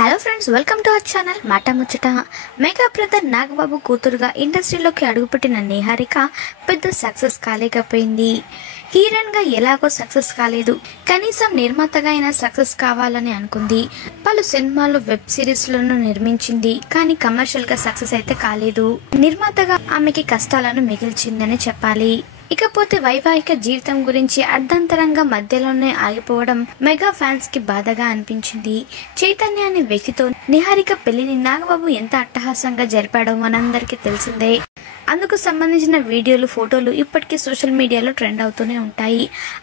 Hello friends, welcome to our channel మాట ముచ్చట. Mega brother Nagababu కూతురుగా ఇండస్ట్రీలోకి అడుగుపెట్టిన నిహారిక పెద్ద సక్సెస్ కాలేకపోయింది. హీరోయిన్ గా ఎలాగో సక్సెస్ కాలేదు, కనీసం నిర్మాతగా అయినా సక్సెస్ కావాలని అనుకుంది. పలు సినిమాలు, వెబ్ సిరీస్ లను నిర్మించింది, కానీ కమర్షియల్ గా సక్సెస్ అయితే కాలేదు. నిర్మాతగా ఆమెకి కష్టాలను మిగిల్చిందని చెప్పాలి. ఇకపోతే వైవాహిక జీవితం గురించి అర్ధంతరంగా మధ్యలోనే ఆగిపోవడం మెగా ఫ్యాన్స్ కి బాధగా అనిపించింది. చైతన్య అనే వ్యక్తితో నిహారిక పెళ్లిని నాగబాబు ఎంత అట్టహాసంగా జరిపాడో మనందరికీ తెలిసిందే. అందుకు సంబంధించిన వీడియోలు, ఫోటోలు ఇప్పటికీ సోషల్ మీడియాలో ట్రెండ్ అవుతూనే ఉంటాయి.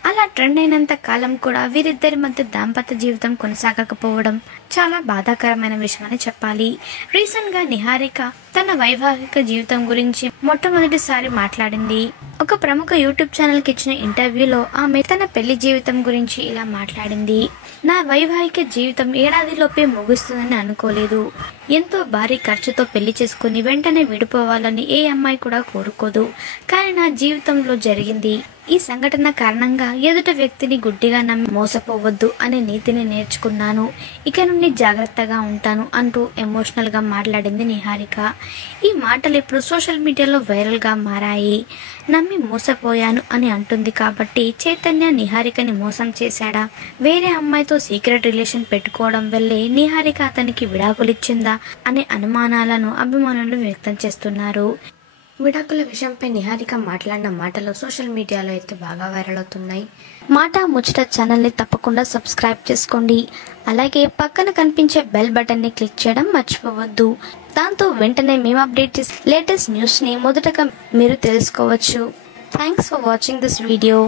అలా ట్రెండ్ అయినంత కాలం కూడా వీరిద్దరి మధ్య దాంపత్య జీవితం కొనసాగకపోవడం చాలా బాధాకరమైన విషయం అని చెప్పాలి. రీసెంట్ గా నిహారిక తన వైవాహిక జీవితం గురించి మొట్టమొదటిసారి మాట్లాడింది. ఒక ప్రముఖ యూట్యూబ్ ఛానల్ కి ఇచ్చిన ఇంటర్వ్యూలో ఆమె తన పెళ్లి జీవితం గురించి ఇలా మాట్లాడింది. నా వైవాహిక జీవితం ఏడాదిలోపే ముగుస్తుందని అనుకోలేదు. ఎంతో భారీ ఖర్చుతో పెళ్లి చేసుకుని వెంటనే విడిపోవాలని ఏ అమ్మాయి కూడా కోరుకోదు, కానీ నా జీవితంలో జరిగింది. ఈ సంఘటన కారణంగా ఎదుట వ్యక్తిని గుడ్డిగా నమ్మి మోసపోవద్దు అనే నీతిని నేర్చుకున్నాను. ఇక నుండి జాగ్రత్తగా ఉంటాను అంటూ ఎమోషనల్ గా మాట్లాడింది నిహారిక. ఈ మాటలు ఇప్పుడు సోషల్ మీడియాలో వైరల్ గా మారాయి. నమ్మి మోసపోయాను అని అంటుంది కాబట్టి చైతన్య నిహారికని మోసం చేశాడా? వేరే అమ్మాయితో సీక్రెట్ రిలేషన్ పెట్టుకోవడం వల్లే నిహారిక అతనికి విడాకులిచ్చిందా అనే అనుమానాలను అభిమానులు వ్యక్తం చేస్తున్నారు. విడాకుల విషయంపై నిహారిక మాట్లాడిన మాటలు సోషల్ మీడియాలో అయితే బాగా వైరల్ అవుతున్నాయి. మాట ముచ్చట ఛానల్ ని తప్పకుండా సబ్స్క్రైబ్ చేసుకోండి. అలాగే పక్కన కనిపించే బెల్ బటన్ ని క్లిక్ చేయడం మర్చిపోవద్దు. దాంతో వెంటనే మేము అప్డేట్ చేసే లేటెస్ట్ న్యూస్ ని మొదటగా మీరు తెలుసుకోవచ్చు. Thanks for watching this video.